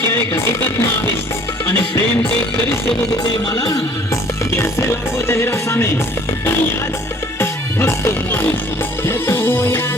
ક્યારેક હકીકતમાં આવીશ અને પ્રેમ કંઈક કરી શકું તો તે માલા કે હશે લાખો ચહેરા સામે પણ યાદ ફક્ત હું આવીશ. તો હું યાદ